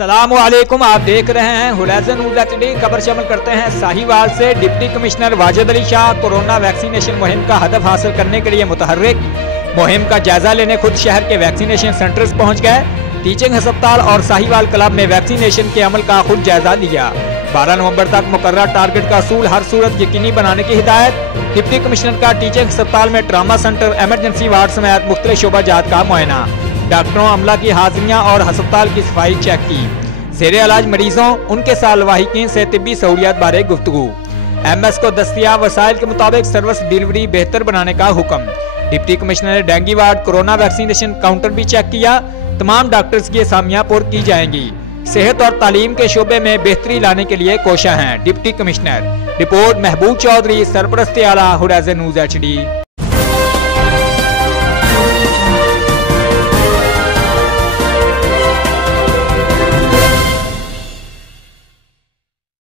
अस्सलामुअलैकुम, आप देख रहे हैं हुरैज़न न्यूज़ HD। खबर शामिल करते हैं साहिवाल से। Deputy commissioner Wajid Ali Shah corona vaccination मुहिम का हदफ हासिल करने के लिए मुतहर्रिक। मुहिम का जायजा लेने खुद शहर के वैक्सीनेशन सेंटर्स पहुंच गए। टीचिंग अस्पताल और साहिवाल क्लब में वैक्सीनेशन के अमल का खुद जायजा लिया। 12 नवंबर तक मुकर्रर टारगेट का असूल हर सूरत यकीनी बनाने की हिदायत। डिप्टी कमिश्नर का टीचिंग अस्पताल में ट्रामा सेंटर, एमरजेंसी वार्ड समेत मुख्तलिफ शोबाजात का मुआयना। डॉक्टरों, अमला की हाजिरियां और अस्पताल की सफाई चेक की। ज़ेरे इलाज मरीजों, उनके साथ लवाहिकीन से तिब्बी सहूलियात बारे गुफ्तगू। MS को दस्तियाब वसाइल के मुताबिक सर्विस डिलीवरी बेहतर बनाने का हुक्म। डिप्टी कमिश्नर ने dengue ward corona vaccination counter भी चेक किया। तमाम डॉक्टर्स की असामियां पुर की जाएंगी। सेहत और तालीम के शोबे में बेहतरी लाने के लिए कोशा हैं डिप्टी कमिश्नर। रिपोर्ट महबूब चौधरी, सरपरस्ती आला, हुरैज़न न्यूज़ HD।